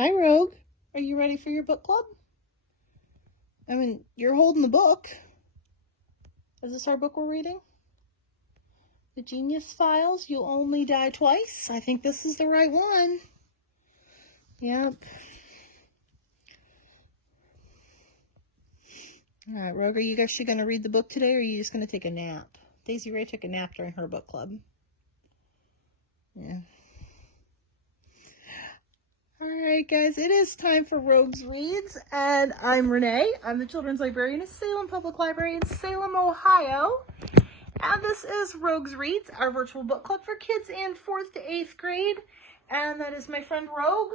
Hi, Rogue. Are you ready for your book club? I mean, you're holding the book. Is this our book we're reading? The Genius Files, You'll Only Die Twice. I think this is the right one. Yep. All right, Rogue, are you actually going to read the book today, or are you just going to take a nap? Daisy Ray took a nap during her book club. Yeah. Alright guys, it is time for Rogue's Reads, and I'm Renee. I'm the Children's Librarian at Salem Public Library in Salem, Ohio. And this is Rogue's Reads, our virtual book club for kids in 4th to 8th grade. And that is my friend Rogue.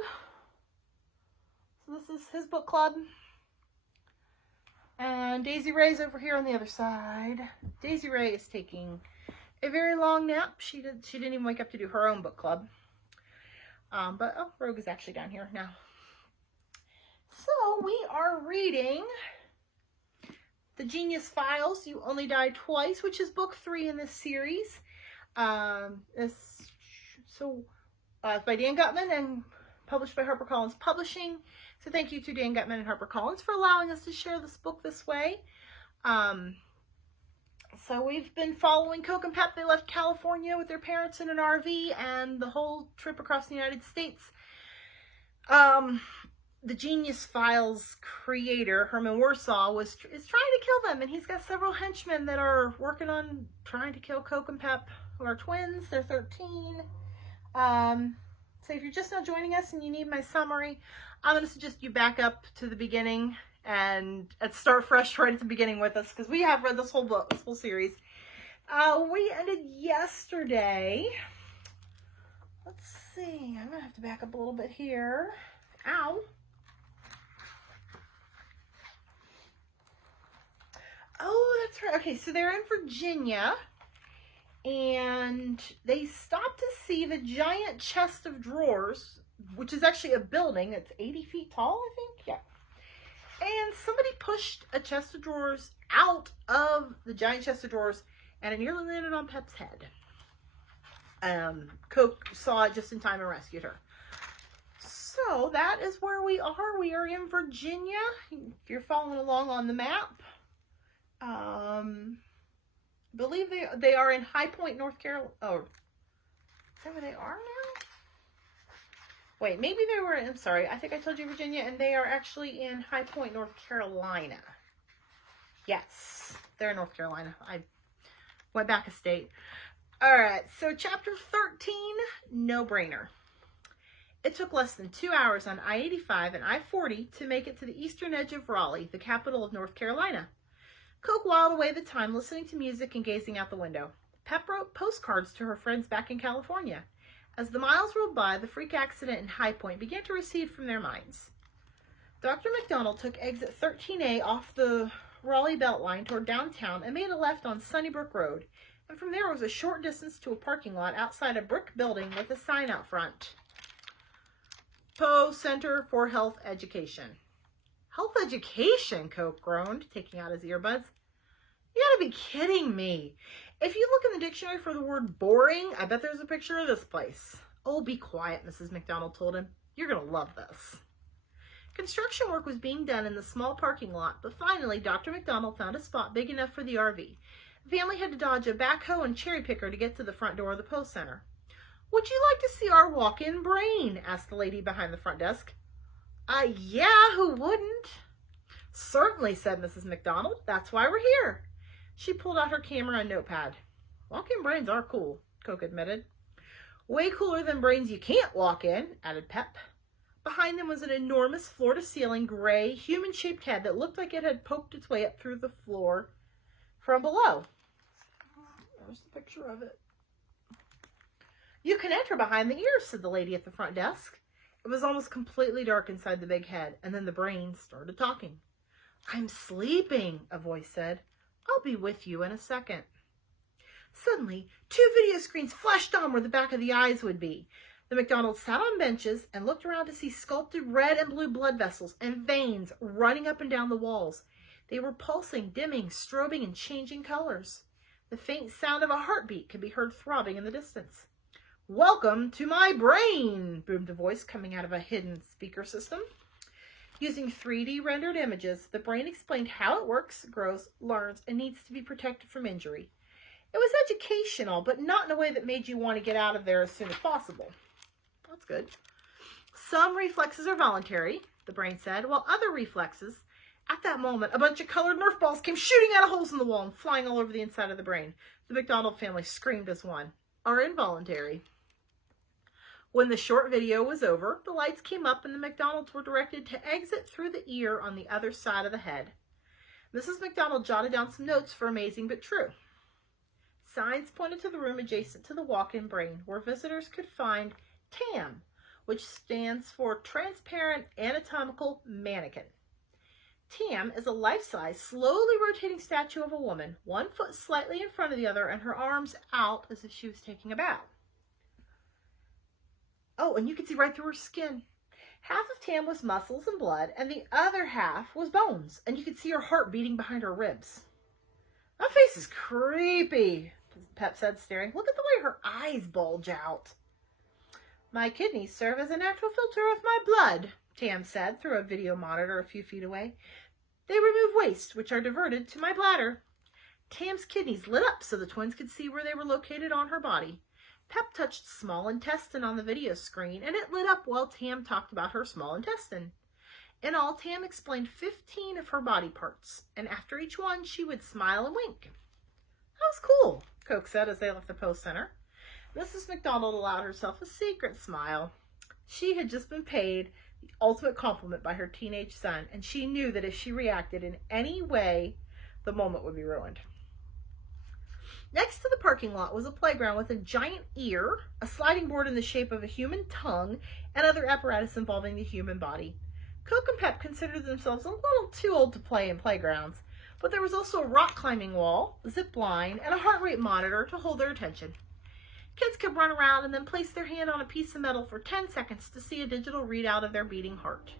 So this is his book club. And Daisy Ray's over here on the other side. Daisy Ray is taking a very long nap. She didn't even wake up to do her own book club. But Rogue is actually down here now. So we are reading The Genius Files, You Only Die Twice, which is book 3 in this series. It's by Dan Gutman and published by HarperCollins Publishing. So thank you to Dan Gutman and HarperCollins for allowing us to share this book this way. So we've been following Coke and Pep. They left California with their parents in an RV, and the whole trip across the United States. The Genius Files creator, Herman Warsaw, is trying to kill them, and he's got several henchmen that are working on trying to kill Coke and Pep, who are twins. They're 13. So if you're just now joining us and you need my summary, I'm going to suggest you back up to the beginning and start fresh right at the beginning with us, because we have read this whole book, this whole series. We ended yesterday. Let's see. I'm going to have to back up a little bit here. Ow. Oh, that's right. Okay, so they're in Virginia, and they stopped to see the giant chest of drawers, which is actually a building that's 80 feet tall, I think. Yeah. And somebody pushed a chest of drawers out of the giant chest of drawers, and it nearly landed on Pep's head. Coke saw it just in time and rescued her. So that is where we are. We are in Virginia. If you're following along on the map, I believe they are in High Point, North Carolina. Oh, is that where they are now? Wait, maybe they were, I'm sorry, I think I told you Virginia, and they are actually in High Point, North Carolina. Yes, they're in North Carolina. I went back a state. All right, so chapter 13, No Brainer. It took less than 2 hours on I-85 and I-40 to make it to the eastern edge of Raleigh, the capital of North Carolina. Coke whiled away the time listening to music and gazing out the window. Pep wrote postcards to her friends back in California. As the miles rolled by, the freak accident in High Point began to recede from their minds. Dr. McDonald took exit 13A off the Raleigh Beltline toward downtown and made a left on Sunnybrook Road, and from there was a short distance to a parking lot outside a brick building with a sign out front. Poe Center for Health Education. Health education, Coke groaned, taking out his earbuds. You gotta be kidding me. If you look in the dictionary for the word boring, I bet there's a picture of this place. Oh, be quiet, Mrs. McDonald told him. You're going to love this. Construction work was being done in the small parking lot, but finally Dr. McDonald found a spot big enough for the RV. The family had to dodge a backhoe and cherry picker to get to the front door of the Post Center. Would you like to see our walk-in brain? Asked the lady behind the front desk. Yeah, who wouldn't? Certainly, said Mrs. McDonald. That's why we're here. She pulled out her camera and notepad. Walk-in brains are cool, Coke admitted. Way cooler than brains you can't walk in, added Pep. Behind them was an enormous floor-to-ceiling gray, human-shaped head that looked like it had poked its way up through the floor from below. There's the picture of it. You can enter behind the ears, said the lady at the front desk. It was almost completely dark inside the big head, and then the brain started talking. I'm sleeping, a voice said. I'll be with you in a second. Suddenly, 2 video screens flashed on where the back of the eyes would be. The McDonalds sat on benches and looked around to see sculpted red and blue blood vessels and veins running up and down the walls. They were pulsing, dimming, strobing, and changing colors. The faint sound of a heartbeat could be heard throbbing in the distance. "Welcome to my brain," boomed a voice coming out of a hidden speaker system. Using 3D rendered images, the brain explained how it works, grows, learns, and needs to be protected from injury. It was educational, but not in a way that made you want to get out of there as soon as possible. That's good. "Some reflexes are voluntary," the brain said, while other reflexes, at that moment, a bunch of colored Nerf balls came shooting out of holes in the wall and flying all over the inside of the brain. The McDonald family screamed as one, "Are involuntary." When the short video was over, the lights came up and the McDonalds were directed to exit through the ear on the other side of the head. Mrs. McDonald jotted down some notes for Amazing But True. Signs pointed to the room adjacent to the walk-in brain, where visitors could find TAM, which stands for Transparent Anatomical Mannequin. TAM is a life-size, slowly rotating statue of a woman, one foot slightly in front of the other and her arms out as if she was taking a bath. Oh, and you could see right through her skin. Half of Tam was muscles and blood, and the other half was bones, and you could see her heart beating behind her ribs. "That face is creepy," Pep said, staring. "Look at the way her eyes bulge out." "My kidneys serve as a natural filter of my blood," Tam said through a video monitor a few feet away. "They remove waste, which are diverted to my bladder." Tam's kidneys lit up so the twins could see where they were located on her body. Pep touched small intestine on the video screen, and it lit up while Tam talked about her small intestine. In all, Tam explained 15 of her body parts, and after each one, she would smile and wink. "That was cool," Coke said as they left the post center. Mrs. McDonald allowed herself a secret smile. She had just been paid the ultimate compliment by her teenage son, and she knew that if she reacted in any way, the moment would be ruined. Next to the parking lot was a playground with a giant ear, a sliding board in the shape of a human tongue, and other apparatus involving the human body. Coke and Pep considered themselves a little too old to play in playgrounds, but there was also a rock climbing wall, a zip line, and a heart rate monitor to hold their attention. Kids could run around and then place their hand on a piece of metal for 10 seconds to see a digital readout of their beating heart.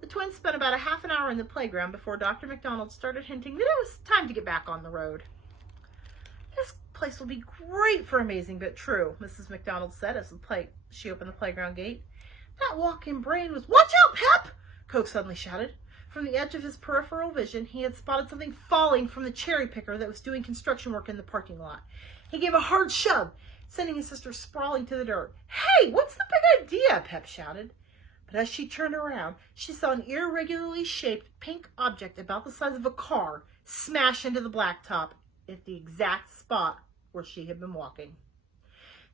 The twins spent about a half an hour in the playground before Dr. McDonald started hinting that it was time to get back on the road. "This place will be great for Amazing But True," Mrs. McDonald said as she opened the playground gate. "That walk-in brain was—" "Watch out, Pep!" Coke suddenly shouted. From the edge of his peripheral vision, he had spotted something falling from the cherry picker that was doing construction work in the parking lot. He gave a hard shove, sending his sister sprawling to the dirt. "Hey, what's the big idea?" Pep shouted. But as she turned around, she saw an irregularly shaped pink object about the size of a car smash into the blacktop at the exact spot where she had been walking.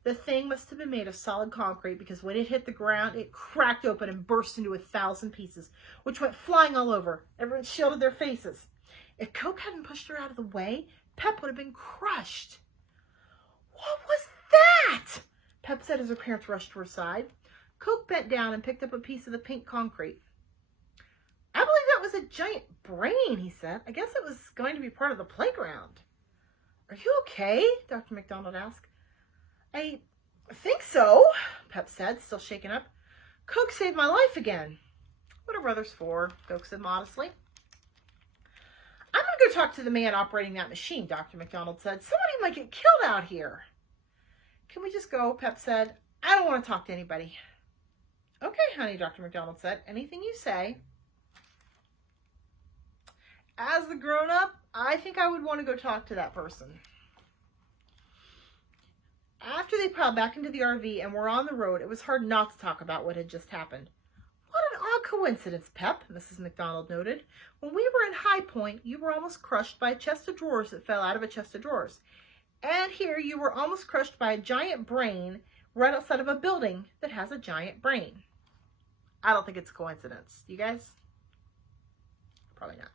The thing must have been made of solid concrete because when it hit the ground, it cracked open and burst into 1,000 pieces, which went flying all over. Everyone shielded their faces. If Coke hadn't pushed her out of the way, Pep would have been crushed. "What was that?" Pep said as her parents rushed to her side. Coke bent down and picked up a piece of the pink concrete. "I believe that was a giant brain," he said. "I guess it was going to be part of the playground." "Are you okay?" Dr. McDonald asked. "I think so," Pep said, still shaken up. "Coke saved my life again." "What are brothers for?" Coke said modestly. "I'm going to go talk to the man operating that machine," Dr. McDonald said. "Somebody might get killed out here." "Can we just go?" Pep said. "I don't want to talk to anybody." "Okay, honey," Dr. McDonald said. "Anything you say." As the grown-up, I think I would want to go talk to that person. After they piled back into the RV and were on the road, it was hard not to talk about what had just happened. "What an odd coincidence, Pep," Mrs. McDonald noted. "When we were in High Point, you were almost crushed by a chest of drawers that fell out of a chest of drawers. And here you were almost crushed by a giant brain right outside of a building that has a giant brain." I don't think it's a coincidence. You guys? Probably not.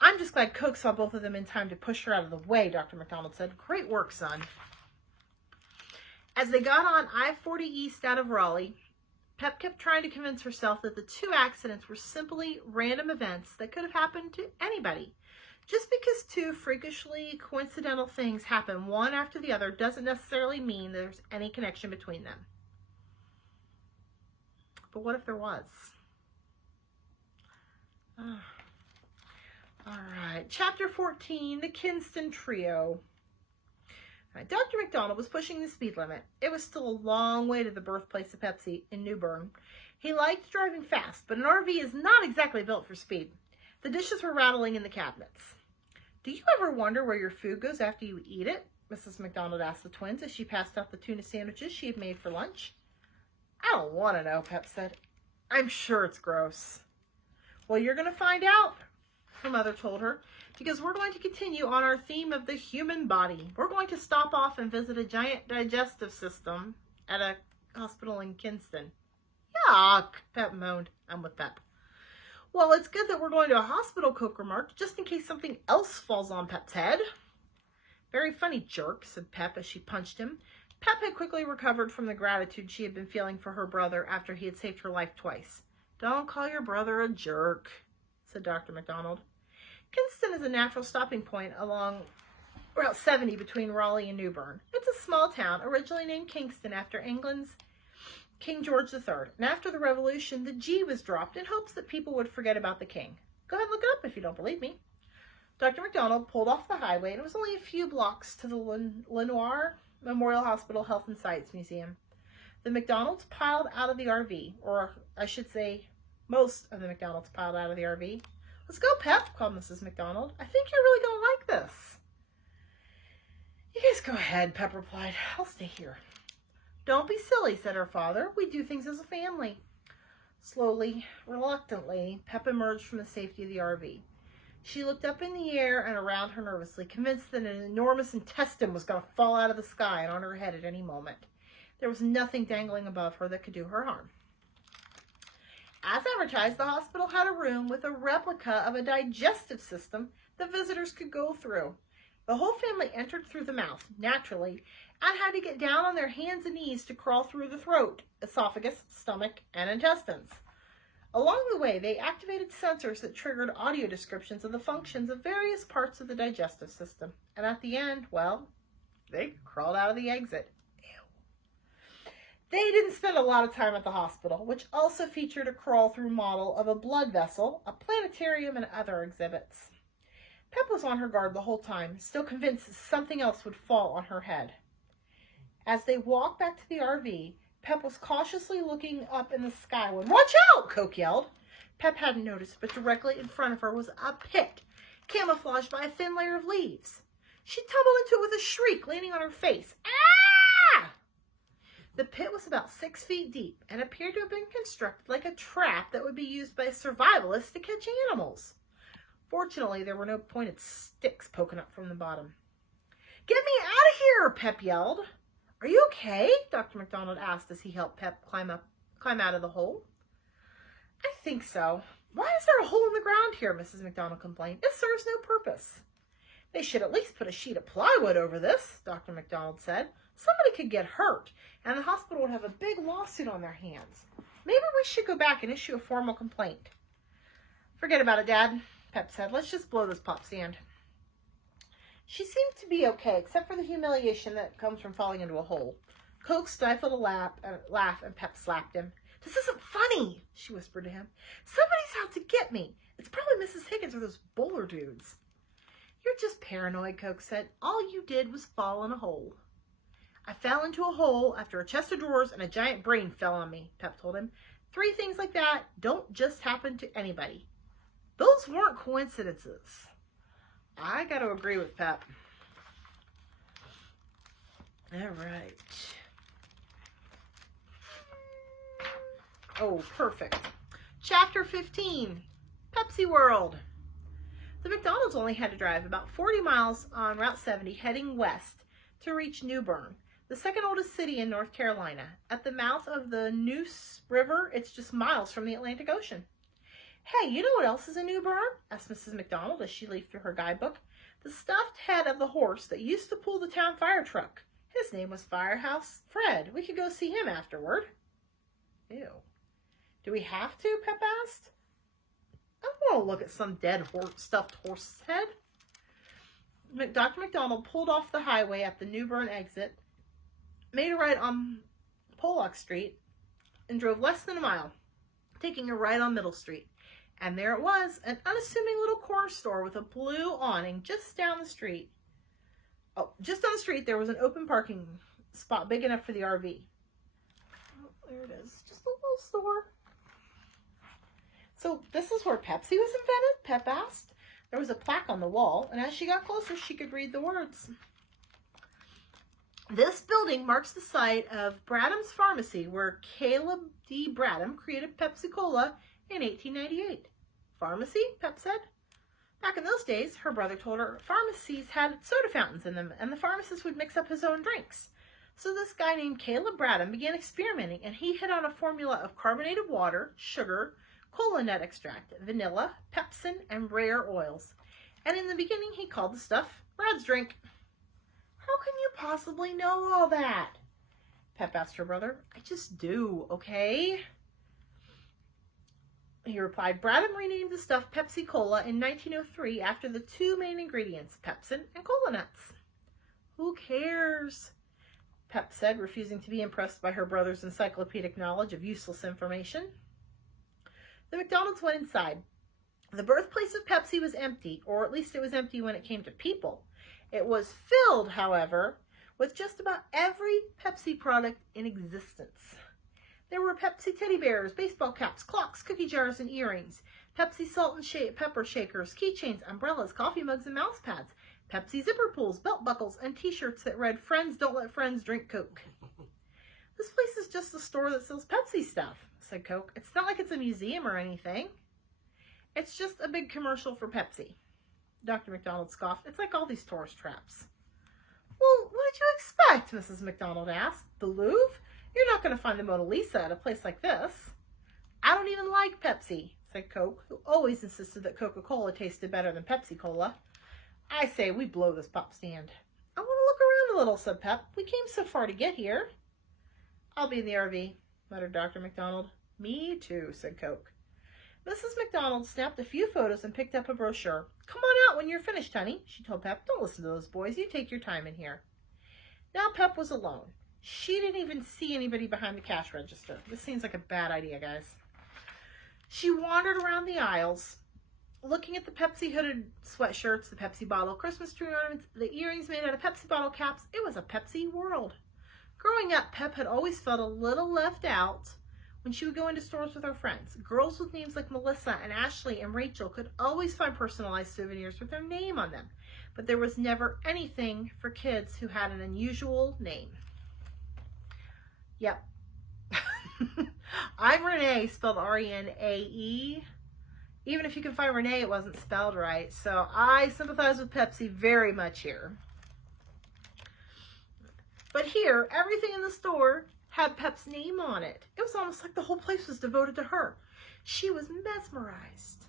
"I'm just glad Coke saw both of them in time to push her out of the way," Dr. McDonald said. "Great work, son." As they got on I-40 East out of Raleigh, Pep kept trying to convince herself that the two accidents were simply random events that could have happened to anybody. Just because two freakishly coincidental things happen one after the other doesn't necessarily mean there's any connection between them. But what if there was? All right, Chapter 14, The Kinston Trio. Dr. McDonald was pushing the speed limit. It was still a long way to the birthplace of Pepsi in New Bern. He liked driving fast, but an RV is not exactly built for speed. The dishes were rattling in the cabinets. "Do you ever wonder where your food goes after you eat it?" Mrs. McDonald asked the twins as she passed out the tuna sandwiches she had made for lunch. "I don't want to know," Pep said. "I'm sure it's gross." "Well, you're going to find out," her mother told her, "because we're going to continue on our theme of the human body. We're going to stop off and visit a giant digestive system at a hospital in Kinston." "Yuck," Pep moaned. I'm with Pep. "Well, it's good that we're going to a hospital," Coke remarked, "just in case something else falls on Pep's head." "Very funny, jerk," said Pep as she punched him. Pep had quickly recovered from the gratitude she had been feeling for her brother after he had saved her life twice. "Don't call your brother a jerk," said Dr. McDonald. Kinston is a natural stopping point along Route 70 between Raleigh and New Bern. It's a small town originally named Kingston after England's King George III. And after the Revolution, the G was dropped in hopes that people would forget about the king. Go ahead and look it up if you don't believe me. Dr. McDonald pulled off the highway, and it was only a few blocks to the Lenoir Memorial Hospital Health and Science Museum. The McDonalds piled out of the RV, or I should say, most of the McDonalds piled out of the RV. "Let's go, Pep," called Mrs. McDonald. "I think you're really going to like this." "You guys go ahead," Pep replied. "I'll stay here." "Don't be silly," said her father. "We do things as a family." Slowly, reluctantly, Pep emerged from the safety of the RV. She looked up in the air and around her nervously, convinced that an enormous intestine was going to fall out of the sky and on her head at any moment. There was nothing dangling above her that could do her harm. As advertised, the hospital had a room with a replica of a digestive system that visitors could go through. The whole family entered through the mouth, naturally, and had to get down on their hands and knees to crawl through the throat, esophagus, stomach, and intestines. Along the way, they activated sensors that triggered audio descriptions of the functions of various parts of the digestive system. And at the end, well, they crawled out of the exit. They didn't spend a lot of time at the hospital, which also featured a crawl-through model of a blood vessel, a planetarium, and other exhibits. Pep was on her guard the whole time, still convinced that something else would fall on her head. As they walked back to the RV, Pep was cautiously looking up in the sky when, "Watch out!" Coke yelled. Pep hadn't noticed, but directly in front of her was a pit, camouflaged by a thin layer of leaves. She tumbled into it with a shriek, landing on her face. "Ah!" The pit was about 6 feet deep and appeared to have been constructed like a trap that would be used by survivalists to catch animals. Fortunately, there were no pointed sticks poking up from the bottom. "Get me out of here!" Pep yelled. "Are you okay?" Dr. McDonald asked as he helped Pep climb out of the hole. "I think so. Why is there a hole in the ground here?" Mrs. McDonald complained. "It serves no purpose." "They should at least put a sheet of plywood over this," Dr. McDonald said. "Somebody could get hurt, and the hospital would have a big lawsuit on their hands. Maybe we should go back and issue a formal complaint." "Forget about it, Dad," Pep said. "Let's just blow this pop stand." She seemed to be okay, except for the humiliation that comes from falling into a hole. Coke stifled a laugh, and Pep slapped him. "This isn't funny," she whispered to him. "Somebody's out to get me. It's probably Mrs. Higgins or those bowler dudes." "You're just paranoid," Coke said. "All you did was fall in a hole." "I fell into a hole after a chest of drawers and a giant brain fell on me," Pep told him. 3 things like that don't just happen to anybody. Those weren't coincidences." I got to agree with Pep. All right. Oh, perfect. Chapter 15, Pepsi World. The McDonald's only had to drive about 40 miles on Route 70 heading west to reach New Bern, the second oldest city in North Carolina. At the mouth of the Neuse River, it's just miles from the Atlantic Ocean. "Hey, you know what else is in New Bern?" asked Mrs. McDonald as she leafed through her guidebook. "The stuffed head of the horse that used to pull the town fire truck. His name was Firehouse Fred. We could go see him afterward." "Ew. Do we have to?" Pep asked. "I want to look at some dead stuffed horse's head." Dr. McDonald pulled off the highway at the New Bern exit, made a right on Pollock Street, and drove less than a mile, taking a right on Middle Street. And there it was, an unassuming little corner store with a blue awning just down the street. Oh, just on the street, there was an open parking spot big enough for the RV. Oh, there it is. Just a little store. So this is where Pepsi was invented? Pep asked. There was a plaque on the wall, and as she got closer, she could read the words. This building marks the site of Bradham's Pharmacy, where Caleb D. Bradham created Pepsi-Cola in 1898. Pharmacy? Pep said. Back in those days, her brother told her pharmacies had soda fountains in them, and the pharmacist would mix up his own drinks. So this guy named Caleb Bradham began experimenting, and he hit on a formula of carbonated water, sugar, cola nut extract, vanilla, pepsin, and rare oils. And in the beginning, he called the stuff Brad's drink. How can you possibly know all that? Pep asked her brother. I just do, okay? He replied, Bradham renamed the stuff Pepsi-Cola in 1903 after the two main ingredients, pepsin and cola nuts. Who cares? Pep said, refusing to be impressed by her brother's encyclopedic knowledge of useless information. The McDonald's went inside. The birthplace of Pepsi was empty, or at least it was empty when it came to people. It was filled, however, with just about every Pepsi product in existence. There were Pepsi teddy bears, baseball caps, clocks, cookie jars, and earrings, Pepsi salt and pepper shakers, keychains, umbrellas, coffee mugs, and mouse pads, Pepsi zipper pulls, belt buckles, and t-shirts that read, Friends don't let friends drink Coke. This place is just a store that sells Pepsi stuff, said Coke. It's not like it's a museum or anything. It's just a big commercial for Pepsi. Dr. McDonald scoffed. It's like all these tourist traps. Well, what did you expect? Mrs. McDonald asked. The Louvre? You're not going to find the Mona Lisa at a place like this. I don't even like Pepsi, said Coke, who always insisted that Coca-Cola tasted better than Pepsi-Cola. I say we blow this pop stand. I want to look around a little, said Pep. We came so far to get here. I'll be in the RV, muttered Dr. McDonald. Me too, said Coke. Mrs. McDonald snapped a few photos and picked up a brochure. Come on out when you're finished, honey, she told Pep. Don't listen to those boys. You take your time in here. Now Pep was alone. She didn't even see anybody behind the cash register. This seems like a bad idea, guys. She wandered around the aisles, looking at the Pepsi hooded sweatshirts, the Pepsi bottle Christmas tree ornaments, the earrings made out of Pepsi bottle caps. It was a Pepsi world. Growing up, Pep had always felt a little left out when she would go into stores with her friends. Girls with names like Melissa and Ashley and Rachel could always find personalized souvenirs with their name on them, but there was never anything for kids who had an unusual name. Yep. I'm Renee, spelled R-E-N-A-E. Even if you can find Renee, it wasn't spelled right. So I sympathize with Pepsi very much here. But here, everything in the store had Pep's name on it. It was almost like the whole place was devoted to her. She was mesmerized.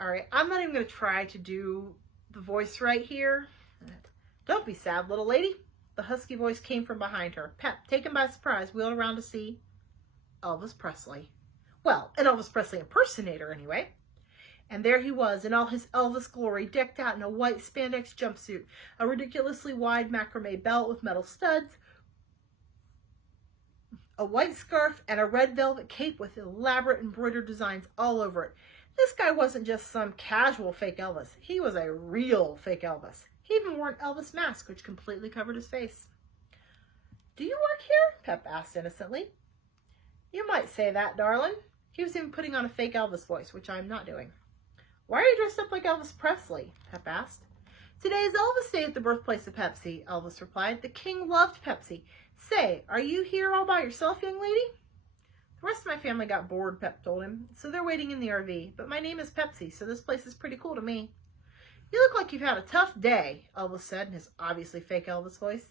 All right, I'm not even going to try to do the voice right here. Don't be sad, little lady. The husky voice came from behind her. Pep, taken by surprise, wheeled around to see Elvis Presley. Well, an Elvis Presley impersonator, anyway. And there he was in all his Elvis glory, decked out in a white spandex jumpsuit, a ridiculously wide macrame belt with metal studs, a white scarf, and a red velvet cape with elaborate embroidered designs all over it. This guy wasn't just some casual fake Elvis. He was a real fake Elvis. He even wore an Elvis mask, which completely covered his face. Do you work here? Pep asked innocently. You might say that, darling. He was even putting on a fake Elvis voice, which I'm not doing. Why are you dressed up like Elvis Presley? Pep asked. Today is Elvis Day at the birthplace of Pepsi, Elvis replied. The king loved Pepsi. Say, are you here all by yourself, young lady? The rest of my family got bored, Pep told him, so they're waiting in the RV. But my name is Pepsi, so this place is pretty cool to me. You look like you've had a tough day, Elvis said in his obviously fake Elvis voice.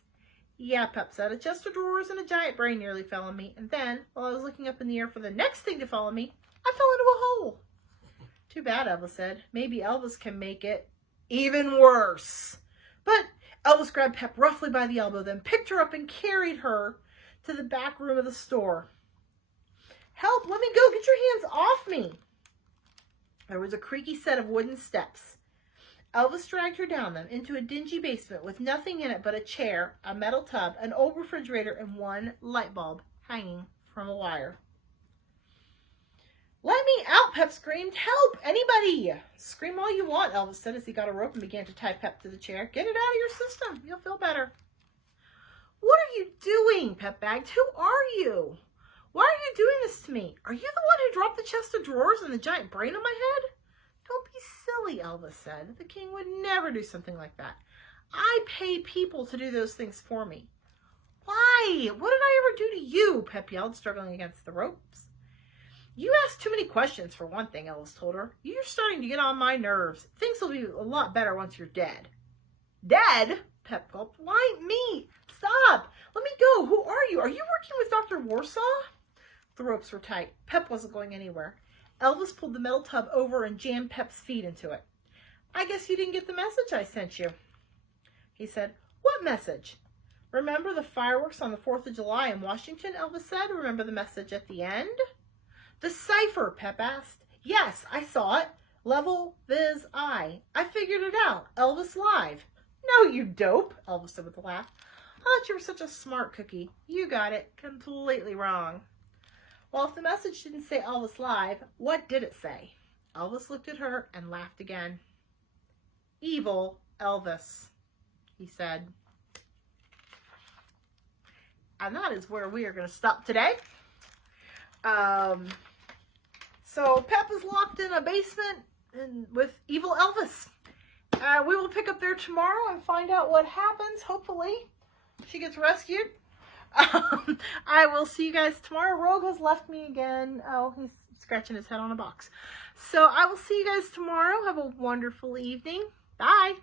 Yeah, Pep said. A chest of drawers and a giant brain nearly fell on me. And then, while I was looking up in the air for the next thing to fall on me, I fell into a hole. Too bad, Elvis said. Maybe Elvis can make it even worse. But Elvis grabbed Pep roughly by the elbow, then picked her up and carried her to the back room of the store. Help, let me go. Get your hands off me. There was a creaky set of wooden steps. Elvis dragged her down them into a dingy basement with nothing in it but a chair, a metal tub, an old refrigerator, and one light bulb hanging from a wire. Let me out, Pep screamed. Help! Anybody! Scream all you want, Elvis said as he got a rope and began to tie Pep to the chair. Get it out of your system. You'll feel better. What are you doing? Pep begged. Who are you? Why are you doing this to me? Are you the one who dropped the chest of drawers and the giant brain on my head? Don't be silly, Elvis said. The king would never do something like that. I pay people to do those things for me. Why? What did I ever do to you? Pep yelled, struggling against the ropes. You ask too many questions, for one thing, Elvis told her. You're starting to get on my nerves. Things will be a lot better once you're dead. Dead? Pep gulped. Why me? Stop! Let me go. Who are you? Are you working with Dr. Warsaw? The ropes were tight. Pep wasn't going anywhere. Elvis pulled the metal tub over and jammed Pep's feet into it. I guess you didn't get the message I sent you, he said. What message? Remember the fireworks on the 4th of July in Washington, Elvis said. Remember the message at the end? The cipher, Pep asked. Yes, I saw it. Level, viz, I figured it out. Elvis live. No, you dope, Elvis said with a laugh. I thought you were such a smart cookie. You got it completely wrong. Well, if the message didn't say Elvis live, what did it say? Elvis looked at her and laughed again. Evil Elvis, he said. And that is where we are going to stop today. So Pep is locked in a basement with evil Elvis. We will pick up there tomorrow and find out what happens. Hopefully she gets rescued. I will see you guys tomorrow. Rogue has left me again. Oh, he's scratching his head on a box. So I will see you guys tomorrow. Have a wonderful evening. Bye.